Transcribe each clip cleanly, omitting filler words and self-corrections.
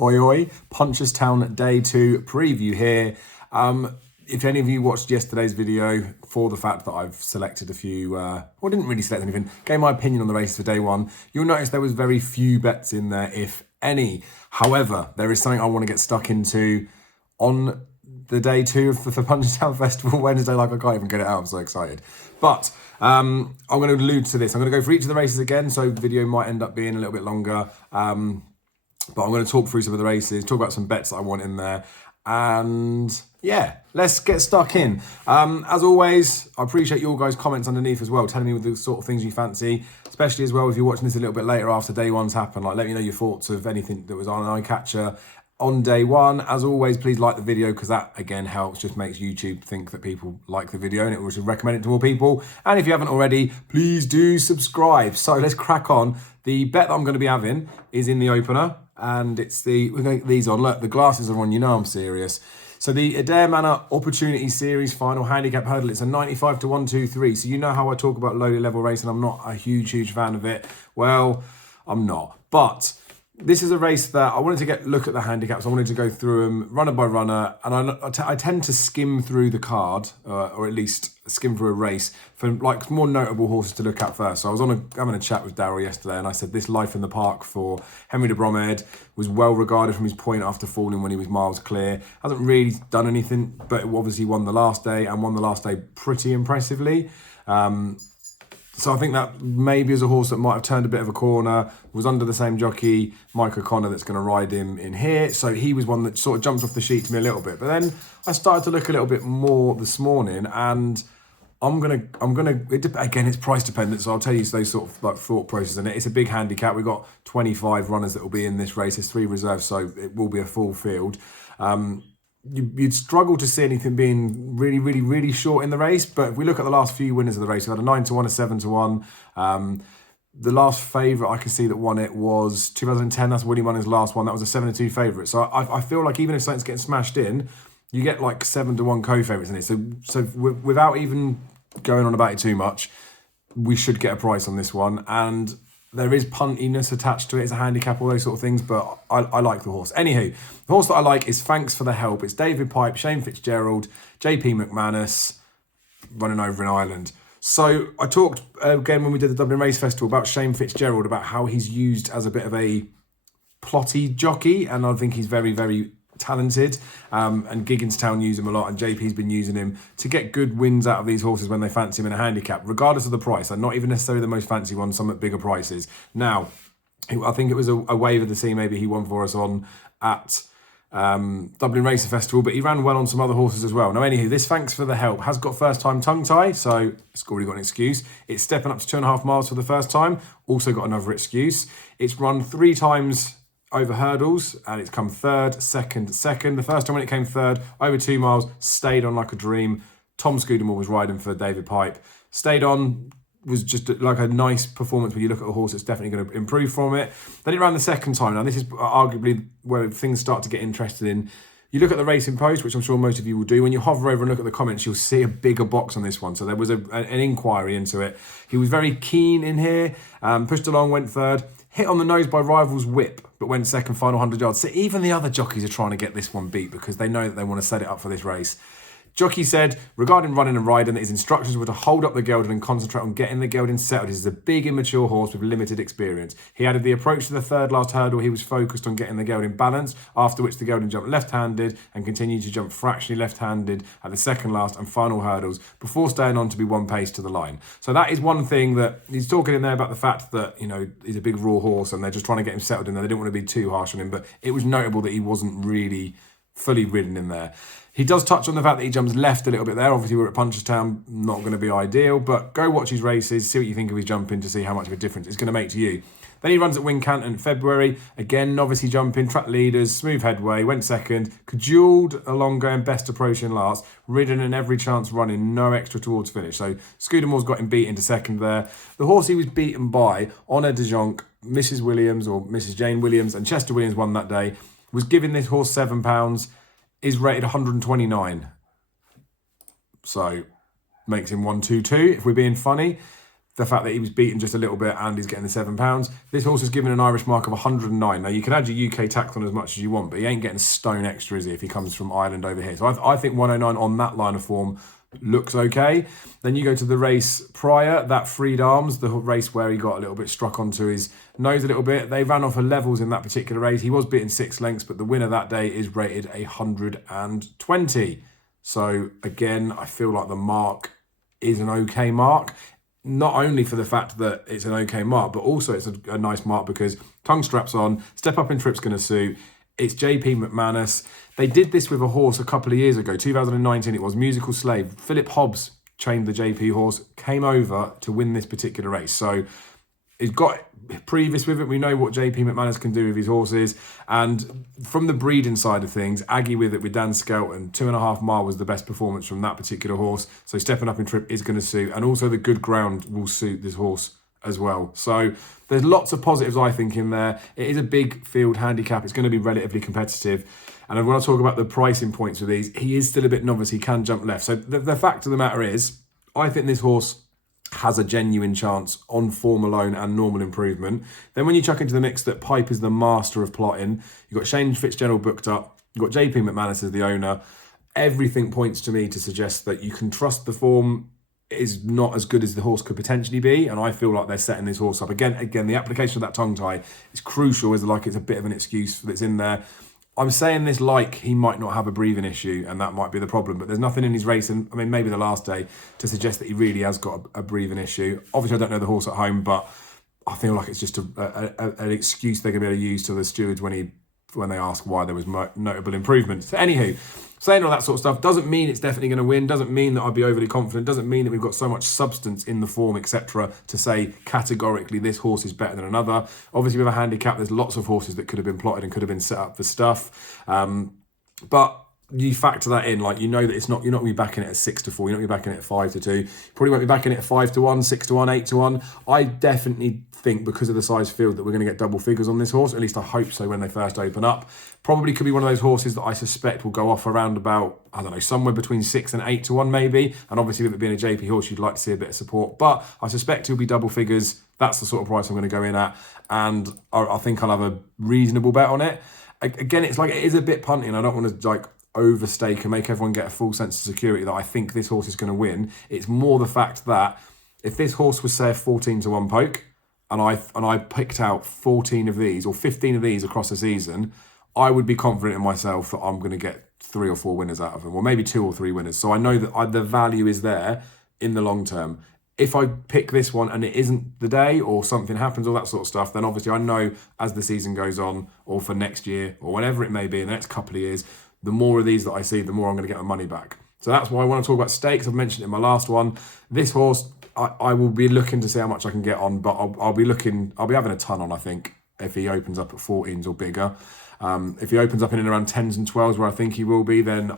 Oi oi, Punchestown Day 2 preview here. If any of you watched yesterday's video, for the fact that I've selected a few, or didn't really select anything, gave my opinion on the races for day one, you'll notice there was very few bets in there, if any. However, there is something I want to get stuck into on the day 2 of the Punchestown Festival Wednesday. Like, I can't even get it out, I'm so excited. But I'm going to allude to this. I'm going to go for each of the races again, so the video might end up being a little bit longer. But I'm going to talk through some of the races, talk about some bets that I want in there. And yeah, let's get stuck in. As always, I appreciate your guys' comments underneath as well, telling me the sort of things you fancy, especially as well if you're watching this a little bit later after day one's happened. Like, let me know your thoughts of anything that was on an eye catcher on day one. As always, please like the video, because that again helps, just makes YouTube think that people like the video and it will just recommend it to more people. And if you haven't already, please do subscribe. So let's crack on. The bet that I'm going to be having is in the opener, and it's we're going to get these on. Look, the glasses are on, you know I'm serious. So the Adair Manor Opportunity Series final handicap hurdle, it's a 95 to 123. So you know how I talk about low level racing, I'm not a huge fan of it. Well, I'm not. But this is a race that I wanted to look at the handicaps. I wanted to go through them runner by runner, and I tend to skim through the card, or at least skim through a race for like more notable horses to look at first. So I was having a chat with Daryl yesterday, and I said this Life in the Park for Henry de Bromhead was well regarded from his point after falling when he was miles clear. Hasn't really done anything, but it obviously won the last day, and won the last day pretty impressively. So I think that maybe is a horse that might have turned a bit of a corner, was under the same jockey, Mike O'Connor, that's going to ride him in here. So he was one that sort of jumped off the sheet to me a little bit. But then I started to look a little bit more this morning, and again, it's price dependent. So I'll tell you those sort of like thought process in it. It's a big handicap. We've got 25 runners that will be in this race. There's 3 reserves, so it will be a full field. You'd struggle to see anything being really short in the race. But if we look at the last few winners of the race, we had a 9 to 1, a 7 to 1. The last favourite I can see that won it was 2010. That's Willie Munning's last one. That was a 7 to 2 favourite. So I feel like even if something's getting smashed in, you get like 7 to 1 co-favourites in it. So without even going on about it too much, we should get a price on this one. And there is puntiness attached to it. It's a handicap, all those sort of things, but I like the horse. Anywho, the horse that I like is Thanks for the Help. It's David Pipe, Shane Fitzgerald, JP McManus, running over in Ireland. So I talked, again, when we did the Dublin Race Festival, about Shane Fitzgerald, about how he's used as a bit of a plotty jockey, and I think he's very talented, and Gigginstown use him a lot, and JP's been using him to get good wins out of these horses when they fancy him in a handicap, regardless of the price, and not even necessarily the most fancy ones, some at bigger prices. Now, I think it was a wave of the sea maybe he won for us on at Dublin Racing Festival, but he ran well on some other horses as well. Now, anywho, this Thanks for the Help has got first time tongue tie, so it's already got an excuse. It's stepping up to 2.5 miles for the first time, also got another excuse. It's run 3 times over hurdles, and it's come third, second. The first time when it came third, over 2 miles, stayed on like a dream. Tom Scudamore was riding for David Pipe. Stayed on, was just like a nice performance when you look at a horse that's definitely going to improve from it. Then it ran the second time. Now, this is arguably where things start to get interested in. You look at the Racing Post, which I'm sure most of you will do. When you hover over and look at the comments, you'll see a bigger box on this one. So there was an inquiry into it. He was very keen in here, pushed along, went third. Hit on the nose by Rival's Whip, but went second, final 100 yards. So even the other jockeys are trying to get this one beat, because they know that they want to set it up for this race. Jockey said, regarding running and riding, that his instructions were to hold up the gelding and concentrate on getting the gelding settled. This is a big, immature horse with limited experience. He added the approach to the third last hurdle. He was focused on getting the gelding balanced, after which the gelding jumped left-handed and continued to jump fractionally left-handed at the second last and final hurdles before staying on to be 1 pace to the line. So that is one thing that he's talking in there about, the fact that, you know, he's a big raw horse and they're just trying to get him settled in there. They didn't want to be too harsh on him, but it was notable that he wasn't really fully ridden in there. He does touch on the fact that he jumps left a little bit there. Obviously, we're at Punchestown, not going to be ideal, but go watch his races, see what you think of his jumping to see how much of a difference it's going to make to you. Then he runs at Wincanton in February. Again, novice jumping, track leaders, smooth headway, went second, cajoled along going best approach in last, ridden and every chance running, no extra towards finish. So Scudamore's got him beat into second there. The horse he was beaten by, Honor de Jonc, Mrs. Williams or Mrs. Jane Williams, and Chester Williams won that day, was giving this horse £7, is rated 129. So makes him 122 if we're being funny. the fact that he was beaten just a little bit and he's getting the £7. This horse is given an Irish mark of 109. Now, you can add your UK tax on as much as you want, but he ain't getting a stone extra, is he, if he comes from Ireland over here? So I think 109 on that line of form looks okay. Then you go to the race prior, that Freed Arms, the race where he got a little bit struck onto his nose a little bit. They ran off of levels in that particular race. He was beaten 6 lengths, but the winner that day is rated 120. So again, I feel like the mark is an okay mark. Not only for the fact that it's an okay mark, but also it's a nice mark because tongue straps on, Step Up in Trip's going to suit. It's JP McManus. They did this with a horse a couple of years ago, 2019 it was, Musical Slave. Philip Hobbs trained the JP horse, came over to win this particular race. So he's got previous with it. We know what JP McManus can do with his horses. And from the breeding side of things, Aggie with it with Dan Skelton, 2.5 Mile was the best performance from that particular horse. So Stepping Up in Trip is going to suit. And also the good ground will suit this horse as well. So there's lots of positives, I think, in there. It is a big field handicap. It's going to be relatively competitive. And when I talk about the pricing points with these, he is still a bit novice. He can jump left. So the fact of the matter is, I think this horse has a genuine chance on form alone and normal improvement. Then when you chuck into the mix that Pipe is the master of plotting, you've got Shane Fitzgerald booked up, you've got JP McManus as the owner. Everything points to me to suggest that you can trust the form is not as good as the horse could potentially be, and I feel like they're setting this horse up. Again, the application of that tongue tie is crucial, as like it's a bit of an excuse that's in there. I'm saying this like he might not have a breathing issue, and that might be the problem, but there's nothing in his race, and I mean, maybe the last day, to suggest that he really has got a breathing issue. Obviously, I don't know the horse at home, but I feel like it's just an excuse they're going to be able to use to the stewards when they ask why there was notable improvement. So anywho, saying all that sort of stuff doesn't mean it's definitely going to win, doesn't mean that I'd be overly confident, doesn't mean that we've got so much substance in the form, etc., to say categorically this horse is better than another. Obviously, with a handicap, there's lots of horses that could have been plotted and could have been set up for stuff. But you factor that in, like, you know that you're not going to be backing it at 6-4, you're not going to be backing it at 5-2, you probably won't be backing it at 5-1, 6-1, 8-1. I definitely think, because of the size field, that we're going to get double figures on this horse. At least I hope so when they first open up. Probably could be one of those horses that I suspect will go off around about, I don't know, somewhere between 6 and 8-1 maybe. And obviously with it being a JP horse, you'd like to see a bit of support. But I suspect he'll be double figures. That's the sort of price I'm going to go in at. And I think I'll have a reasonable bet on it. Again, it's like, it is a bit punty, and I don't want to like overstake and make everyone get a full sense of security that I think this horse is going to win. It's more the fact that if this horse was, say, a 14-1 poke, and I picked out 14 of these or 15 of these across the season, I would be confident in myself that I'm going to get 3 or 4 winners out of them, or maybe 2 or 3 winners. So I know that the value is there in the long term. If I pick this one and it isn't the day, or something happens, all that sort of stuff, then obviously I know as the season goes on, or for next year, or whatever it may be in the next couple of years, the more of these that I see, the more I'm going to get my money back. So that's why I want to talk about stakes. I've mentioned it in my last one. This horse, I will be looking to see how much I can get on, but I'll be having a ton on, I think, if he opens up at 14s or bigger. If he opens up in and around 10s and 12s, where I think he will be, then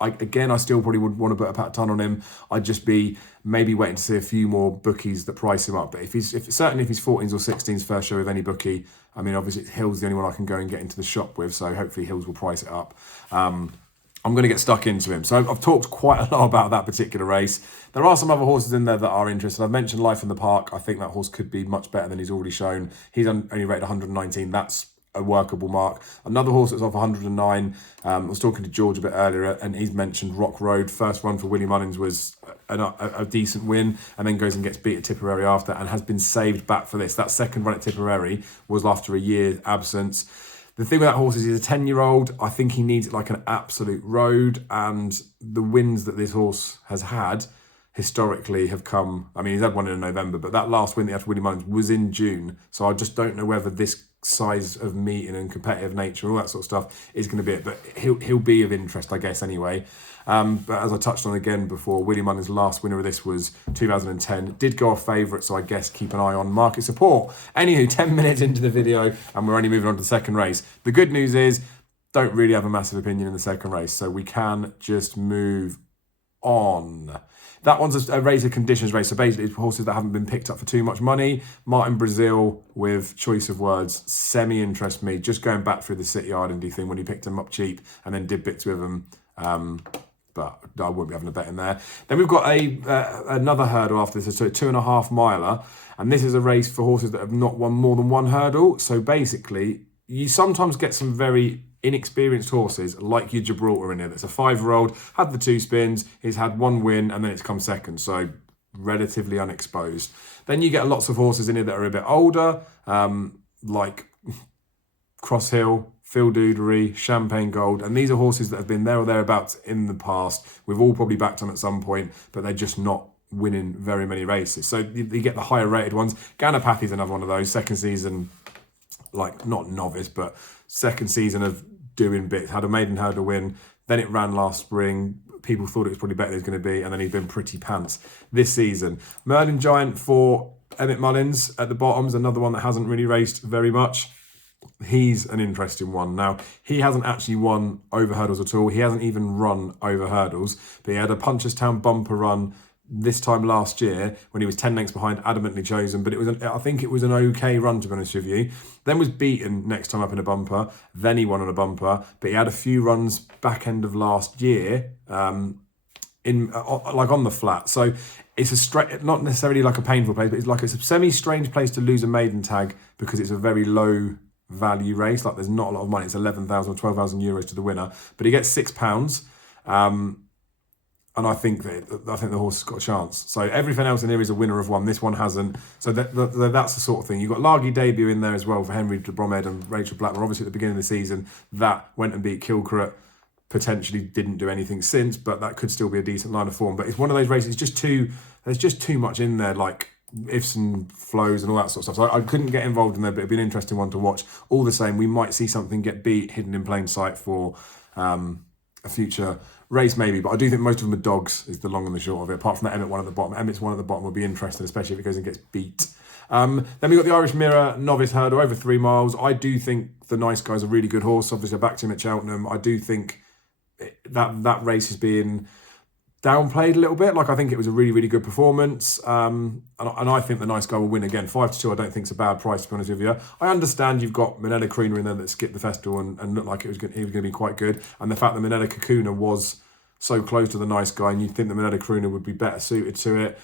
I still probably would want to put a ton on him. I'd just be maybe waiting to see a few more bookies that price him up. But certainly if he's 14s or 16s first show with any bookie, I mean, obviously Hill's the only one I can go and get into the shop with, so hopefully Hills will price it up. I'm going to get stuck into him. So I've talked quite a lot about that particular race. There are some other horses in there that are interesting. I've mentioned Life in the Park. I think that horse could be much better than he's already shown. He's only rated 119. That's a workable mark. Another horse that's off 109. I was talking to George a bit earlier, and he's mentioned Rock Road. First run for Willie Mullins was a decent win, and then goes and gets beat at Tipperary after, and has been saved back for this. That second run at Tipperary was after a year's absence. The thing with that horse is he's a 10-year-old. I think he needs like an absolute road, and the wins that this horse has had historically have come, I mean, he's had one in November, but that last win after Willie Mullins was in June. So I just don't know whether this size of meeting and competitive nature and all that sort of stuff is going to be it. But he'll be of interest, I guess, anyway. But as I touched on again before, Willie Mullins' last winner of this was 2010. Did go off favourite, so I guess keep an eye on market support. Anywho, 10 minutes into the video, and we're only moving on to the second race. The good news is, don't really have a massive opinion in the second race, so we can just move on. That one's a race of conditions race, so basically it's horses that haven't been picked up for too much money. Martin Brazil, with choice of words, semi-interest me. Just going back through the City Islandy thing when he picked him up cheap and then did bits with him. But but I wouldn't be having a bet in there. Then we've got another hurdle after this, so a 2.5 miler, and this is a race for horses that have not won more than one hurdle. So basically, you sometimes get some very inexperienced horses like your Gibraltar in here. That's a 5-year-old, had the 2 spins, he's had 1 win, and then it's come second. So relatively unexposed. Then you get lots of horses in here that are a bit older, like Cross Hill, Phil Doodery, Champagne Gold, and these are horses that have been there or thereabouts in the past. We've all probably backed them at some point, but they're just not winning very many races. So you get the higher rated ones. Ganapathy's another one of those. Second season, like not novice, but second season of doing bits. Had a maiden hurdle win. Then it ran last spring. People thought it was probably better than it was going to be, and then he's been pretty pants this season. Merlin Giant for Emmett Mullins at the bottom's another one that hasn't really raced very much. He's an interesting one. Now, he hasn't actually won over hurdles at all. He hasn't even run over hurdles, but he had a Punchestown bumper run this time last year when he was 10 lengths behind, adamantly chosen, but I think it was an okay run, to be honest with you. Then was beaten next time up in a bumper, then he won on a bumper, but he had a few runs back end of last year like on the flat. So it's a straight, not necessarily like a painful place, but it's a semi-strange place to lose a maiden tag because it's a very low value race. Like there's not a lot of money. It's 11,000 or 12,000 euros to the winner, but he gets £6. And I think the horse has got a chance. So everything else in here is a winner of one. This one hasn't. So that's the sort of thing. You've got Largy debut in there as well for Henry de Bromhead and Rachel Blackmore. Obviously at the beginning of the season, that went and beat Kilcret. Potentially didn't do anything since, but that could still be a decent line of form. But it's one of those races, there's just too much in there, like ifs and flows and all that sort of stuff. So I couldn't get involved in there, but it'd be an interesting one to watch. All the same, we might see something get beat, hidden in plain sight for a future race maybe, but I do think most of them are dogs is the long and the short of it, apart from that Emmett one at the bottom. Emmett's one at the bottom will be interesting, especially if it goes and gets beat. Then we've got the Irish Mirror Novice Hurdle over 3 miles. I do think the Nice Guy's a really good horse. Obviously I backed him at Cheltenham. I do think that race is being downplayed a little bit. Like I think it was a really, really good performance. And I think the Nice Guy will win again. 5-2 I don't think it's a bad price, to be honest with you. I understand you've got Minella Crooner in there that skipped the festival and looked like he was going to be quite good. And the fact that Minella Kakuna was so close to the Nice Guy, and you'd think that Minella Crooner would be better suited to it.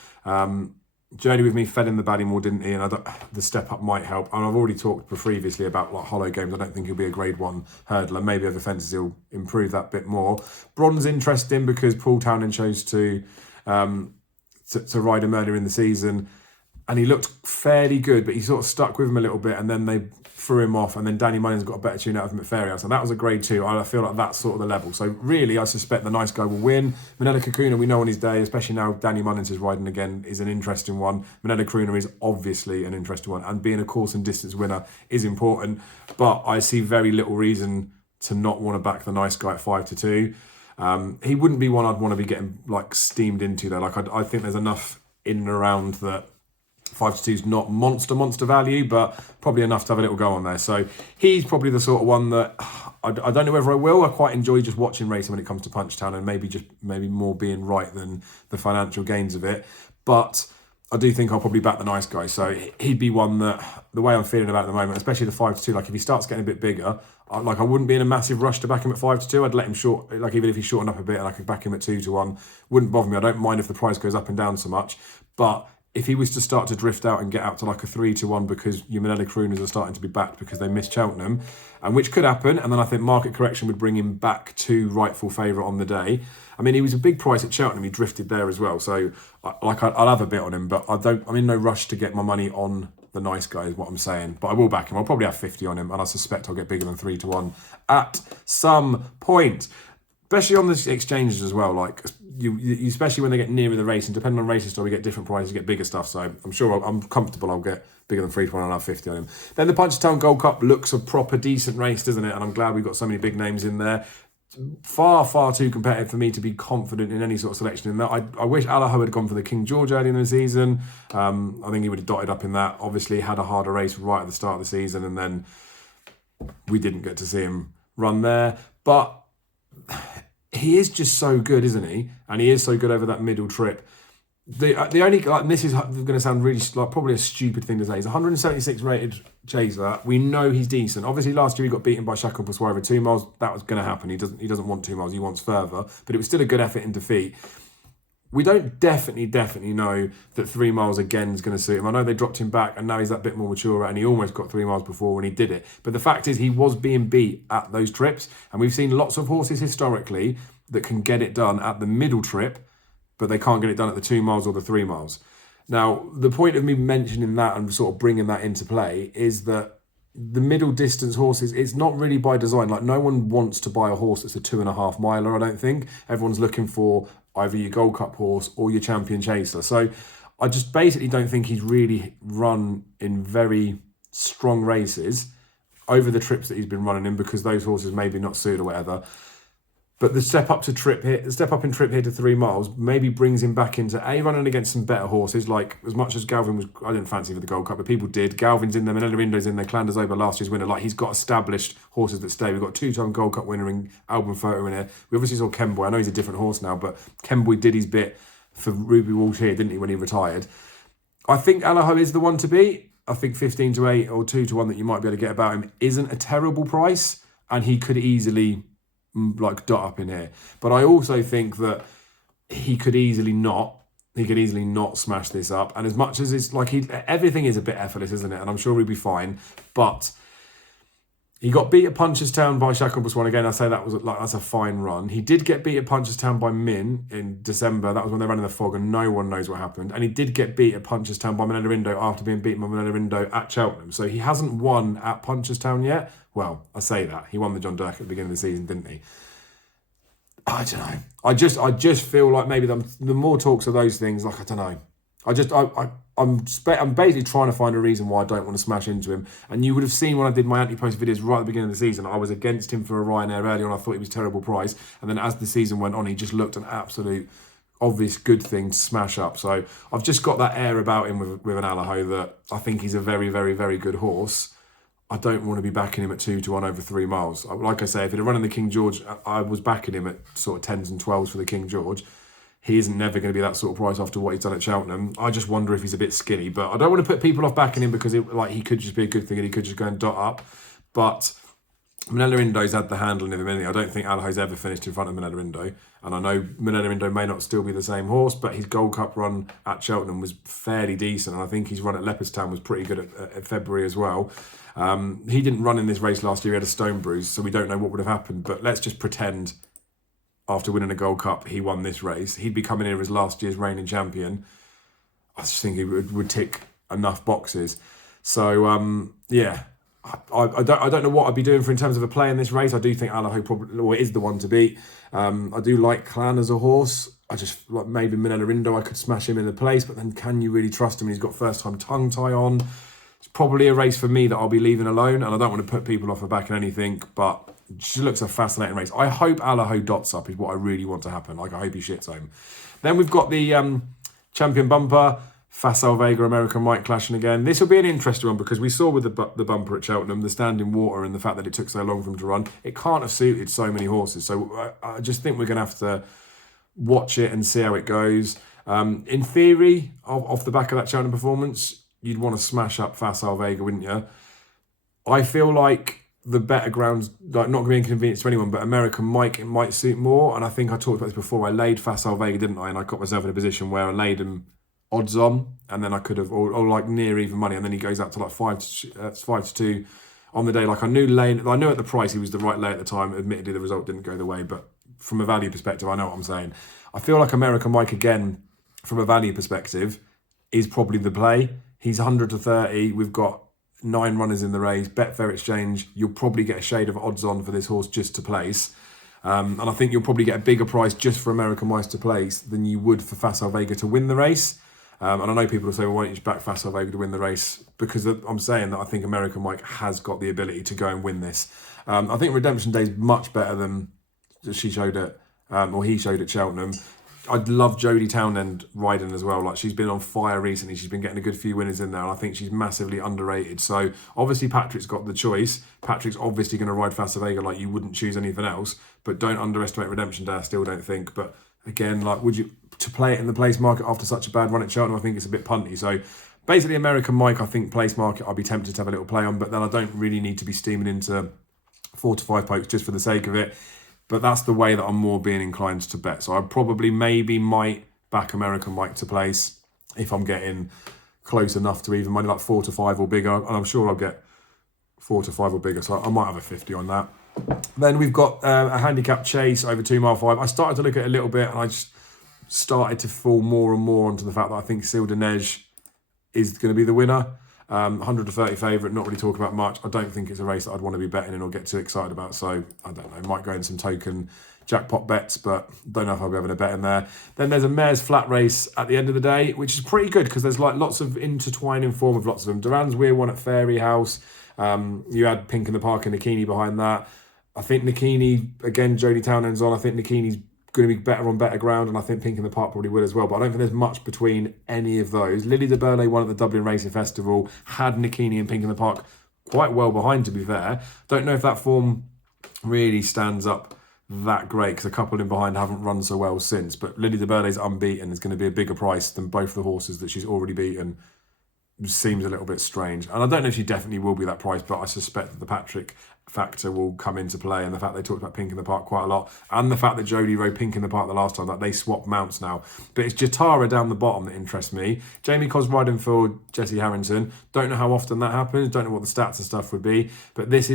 Journey with Me fed in the Baddymore, didn't he? And the step up might help. And I've already talked previously about like hollow games. I don't think he'll be a grade 1 hurdler. Maybe over fences he'll improve that bit more. Bronze interesting because Paul Townend chose to ride him earlier in the season, and he looked fairly good, but he sort of stuck with him a little bit, and then they threw him off, and then Danny Mullins got a better tune out of him at Fairyhouse, and that was a grade 2. I feel like that's sort of the level. So really, I suspect the Nice Guy will win. Minella Kakuna, we know on his day, especially now Danny Mullins is riding again, is an interesting one. Minella Kakuna is obviously an interesting one, and being a course and distance winner is important, but I see very little reason to not want to back the Nice Guy at 5-2. He wouldn't be one I'd want to be getting like steamed into though. Like I think there's enough in and around that 5-2 is not monster value, but probably enough to have a little go on there. So he's probably the sort of one that I don't know whether I will. I quite enjoy just watching racing when it comes to Punchestown, and maybe more being right than the financial gains of it. But I do think I'll probably back the Nice Guy. So he'd be one that, the way I'm feeling about it at the moment, especially the 5-2, like if he starts getting a bit bigger, I wouldn't be in a massive rush to back him at 5-2. I'd let him short, like even if he shortened up a bit and I could back him at 2-1, wouldn't bother me. I don't mind if the price goes up and down so much. But if he was to start to drift out and get out to like a 3-1 because your Minella Crooners are starting to be backed because they missed Cheltenham, and which could happen, and then I think market correction would bring him back to rightful favourite on the day. I mean, he was a big price at Cheltenham. He drifted there as well. So I'll have a bit on him, but I'm in no rush to get my money on the Nice Guy is what I'm saying. But I will back him. I'll probably have 50 on him, and I suspect I'll get bigger than 3-1 at some point. Especially on the exchanges as well, like you especially when they get nearer the race, and depending on racing style, we get different prices, you get bigger stuff. So I'm sure I'm comfortable I'll get bigger than 3-1 and I'll have 50 on him. Then the Punchestown Gold Cup looks a proper decent race, doesn't it? And I'm glad we've got so many big names in there. Far too competitive for me to be confident in any sort of selection in that. I wish Allaho had gone for the King George early in the season. I think he would have dotted up in that. Obviously had a harder race right at the start of the season, and then we didn't get to see him run there. But he is just so good, isn't he? And he is so good over that middle trip. The only, like, and this is going to sound really like probably a stupid thing to say. He's 176 rated chaser. We know he's decent. Obviously, last year he got beaten by Shackle Passoir over 2 miles. That was going to happen. He doesn't want 2 miles. He wants further. But it was still a good effort in defeat. We don't definitely know that 3 miles again is going to suit him. I know they dropped him back, and now he's that bit more mature, and he almost got 3 miles before when he did it. But the fact is, he was being beat at those trips, and we've seen lots of horses historically that can get it done at the middle trip, but they can't get it done at the 2 miles or the 3 miles. Now, the point of me mentioning that and sort of bringing that into play is that the middle distance horses, it's not really by design. Like, no one wants to buy a horse that's a 2.5 miler, I don't think. Everyone's looking for either your Gold Cup horse or your champion chaser. So I just basically don't think he's really run in very strong races over the trips that he's been running in, because those horses maybe not suited or whatever. But the step up in trip here to 3 miles maybe brings him back into running against some better horses. Like, as much as Galvin was, I didn't fancy for the Gold Cup, but people did. Galvin's in there, Manella Indo's in there, Clanders over last year's winner. Like, he's got established horses that stay. We've got 2-time Gold Cup winner in Album Photo in here. We obviously saw Kenboy. I know he's a different horse now, but Kenboy did his bit for Ruby Walsh here, didn't he, when he retired? I think Allaho is the one to beat. I think 15-8 or 2-1 that you might be able to get about him isn't a terrible price, and he could easily like dot up in here. But I also think that he could easily not smash this up. And as much as it's like everything is a bit effortless, isn't it? And I'm sure he'll be fine. But he got beat at Punchestown by Shackle Passoir. Again, I say that's a fine run. He did get beat at Punchestown by Min in December. That was when they ran in the fog and no one knows what happened. And he did get beat at Punchestown by Manella Indo after being beaten by Manella Indo at Cheltenham. So he hasn't won at Punchestown yet. Well, I say that. He won the John Dirk at the beginning of the season, didn't he? I don't know. I just feel like maybe the more talks of those things, like, I don't know. I'm basically trying to find a reason why I don't want to smash into him. And you would have seen when I did my anti-post videos right at the beginning of the season, I was against him for a Ryanair earlier on. I thought he was a terrible price. And then as the season went on, he just looked an absolute obvious good thing to smash up. So I've just got that air about him with an Allaho that I think he's a very, very, very good horse. I don't want to be backing him at 2-1 over 3 miles. Like I say, if he'd have run in the King George, I was backing him at sort of 10s and 12s for the King George. He isn't never going to be that sort of price after what he's done at Cheltenham. I just wonder if he's a bit skinny. But I don't want to put people off backing him because he could just be a good thing and he could just go and dot up. But Manella Indo's had the handling of him anyway. I don't think Allaho's ever finished in front of Manella Indo. And I know Manella Indo may not still be the same horse, but his Gold Cup run at Cheltenham was fairly decent. And I think his run at Leopardstown was pretty good at February as well. He didn't run in this race last year. He had a stone bruise, so we don't know what would have happened. But let's just pretend after winning a Gold Cup, he won this race. He'd be coming in as last year's reigning champion. I just think he would tick enough boxes. So, yeah. I don't know what I'd be doing in terms of a play in this race. I do think Allaho probably is the one to beat. I do like Clan as a horse. I just like maybe Manella Indo. I could smash him in the place, but then can you really trust him? He's got first time tongue tie on. It's probably a race for me that I'll be leaving alone, and I don't want to put people off for backing anything, but it just looks a fascinating race. I hope Allaho dots up is what I really want to happen. Like, I hope he shits home. Then we've got the champion bumper. Facile Vega, American Mike clashing again. This will be an interesting one because we saw with the bumper at Cheltenham, the standing water and the fact that it took so long for him to run. It can't have suited so many horses. So I just think we're going to have to watch it and see how it goes. In theory, off the back of that Cheltenham performance, you'd want to smash up Facile Vega, wouldn't you? I feel like the better grounds, like, not going to be inconvenient to anyone, but American Mike, it might suit more. And I think I talked about this before. I laid Facile Vega, didn't I? And I got myself in a position where I laid him odds on, and then I could have, or like near even money, and then he goes out to like 5-2 on the day. Like, I knew at the price he was the right lay at the time. Admittedly, the result didn't go the way, but from a value perspective, I know what I'm saying. I feel like American Mike, again, from a value perspective, is probably the play. He's 100-30. We've got 9 runners in the race. Betfair Exchange, you'll probably get a shade of odds on for this horse just to place. And I think you'll probably get a bigger price just for American Mike to place than you would for Facile Vega to win the race. And I know people will say, well, why don't you just back Facile Vega to win the race? Because I'm saying that I think American Mike has got the ability to go and win this. I think Redemption Day is much better than she showed at, or he showed at Cheltenham. I'd love Jodie Townend riding as well. Like, she's been on fire recently. She's been getting a good few winners in there, and I think she's massively underrated. So obviously Patrick's got the choice. Patrick's obviously going to ride Facile Vega like you wouldn't choose anything else. But don't underestimate Redemption Day. I still don't think. But again, like, would you to play it in the place market after such a bad run at Cheltenham? I think it's a bit punty. So basically, American Mike, I think place market, I'd be tempted to have a little play on, but then I don't really need to be steaming into 4 to 5 pokes just for the sake of it. But that's the way that I'm more being inclined to bet. So I probably maybe might back American Mike to place if I'm getting close enough to even money, like 4 to 5 or bigger. And I'm sure I'll get 4 to 5 or bigger. So I might have a 50 on that. Then we've got a handicap chase over 2 mile 5. I started to look at it a little bit and I just started to fall more and more onto the fact that I think Seal de Neige is going to be the winner. 130 favourite, not really talk about much. I don't think it's a race that I'd want to be betting in or get too excited about. So, I don't know, might go in some token jackpot bets, but don't know if I'll be able to bet in there. Then there's a mare's flat race at the end of the day, which is pretty good because there's like lots of intertwining form of lots of them. Duran's Weir won at Fairy House. You had Pink in the Park and Nikini behind that. I think Nikini, again, Jodie Townend's on. I think Nikini's going to be better on better ground, and I think Pink in the Park probably will as well, but I don't think there's much between any of those. Lily de Burley won at the Dublin Racing Festival, had Nikini and Pink in the Park quite well behind, to be fair. Don't know if that form really stands up that great, because a couple in behind haven't run so well since, but Lily de Burley's unbeaten is going to be a bigger price than both the horses that she's already beaten. Seems a little bit strange, and I don't know if she definitely will be that price, but I suspect that the Patrick factor will come into play, and the fact they talked about Pink in the Park quite a lot, and the fact that Jodie rode Pink in the Park the last time, that they swapped mounts now. But it's Jatara down the bottom that interests me. Jamie Cos riding for Jesse Harrington. Don't know how often that happens. Don't know what the stats and stuff would be. But this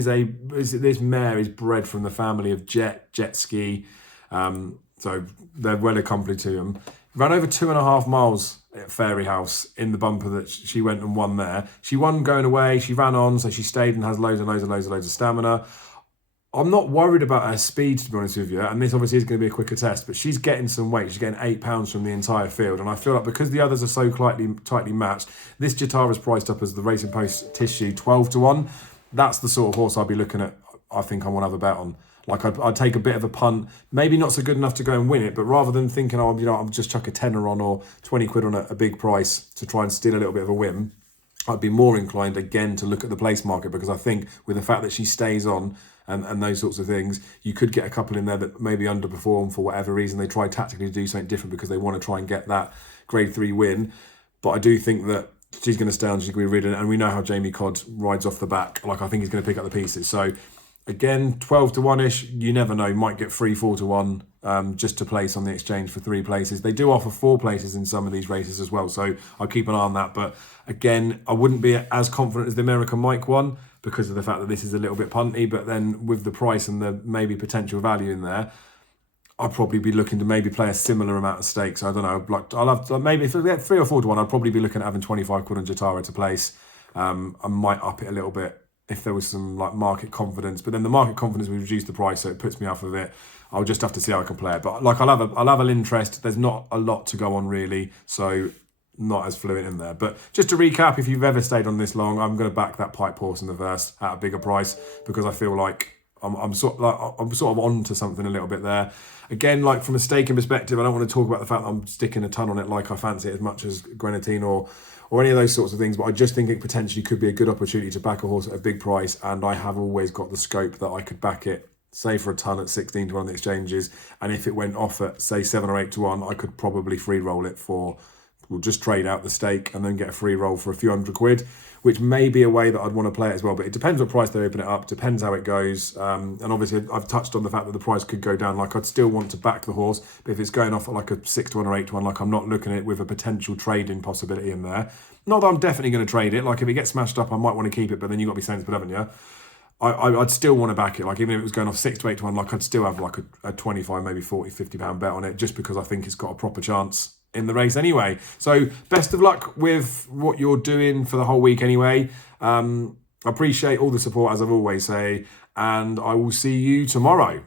mare is bred from the family of jet ski, so they're well accompanied to them. Ran over 2.5 miles at Fairy House in the bumper that she went and won there. She won going away, she ran on, so she stayed and has loads of stamina. I'm not worried about her speed, to be honest with you, and this obviously is going to be a quicker test, but she's getting some weight. She's getting 8 pounds from the entire field, and I feel like because the others are so tightly matched, this Jatara's priced up as the Racing Post tissue 12 to 1. That's the sort of horse I'll be looking at. I think I want to have a bet on. Like, I'd take a bit of a punt, maybe not so good enough to go and win it, but rather than thinking, oh, you know, I'll just chuck a tenner on or 20 quid on a big price to try and steal a little bit of a win, I'd be more inclined again to look at the place market, because I think with the fact that she stays on and those sorts of things, you could get a couple in there that maybe underperform for whatever reason. They try tactically to do something different because they want to try and get that grade 3 win. But I do think that she's going to stay on, she's going to be ridden, and we know how Jamie Codd rides off the back. Like, I think he's going to pick up the pieces. So again, 12 to 1-ish, you never know. You might get 3-4 to 1 just to place on the exchange for 3 places. They do offer 4 places in some of these races as well, so I'll keep an eye on that. But again, I wouldn't be as confident as the American Mike one because of the fact that this is a little bit punty, but then with the price and the maybe potential value in there, I'd probably be looking to maybe play a similar amount of stakes. I don't know, like I'll have maybe if we get 3 or 4 to 1, I'd probably be looking at having 25 quid on Jatara to place. I might up it a little bit if there was some like market confidence, but then the market confidence will reduce the price, so it puts me off of it. I'll just have to see how I can play it. But like, I'll have an interest. There's not a lot to go on really, so not as fluent in there. But just to recap, if you've ever stayed on this long, I'm going to back that Pipe Horse in the verse at a bigger price, because I feel like I'm sort of on to something a little bit there. Again, like from a staking perspective, I don't want to talk about the fact that I'm sticking a ton on it like I fancy it as much as Grenadine or any of those sorts of things, but I just think it potentially could be a good opportunity to back a horse at a big price, and I have always got the scope that I could back it, say for a ton at 16 to 1 on the exchanges, and if it went off at say 7 or 8 to 1, I could probably free roll it for, we'll just trade out the stake and then get a free roll for a few hundred quid, which may be a way that I'd want to play it as well. But it depends what price they open it up, depends how it goes. And obviously I've touched on the fact that the price could go down. Like, I'd still want to back the horse, but if it's going off at like a 6 to 1 or 8 to 1, like, I'm not looking at it with a potential trading possibility in there. Not that I'm definitely going to trade it. Like, if it gets smashed up, I might want to keep it, but then you've got to be sensible, haven't you? I'd still want to back it. Like, even if it was going off 6 to 8 to 1, like, I'd still have like a 25, maybe 40, 50 pound bet on it, just because I think it's got a proper chance in the race anyway. So best of luck with what you're doing for the whole week anyway. I appreciate all the support, as I've always say, and I will see you tomorrow.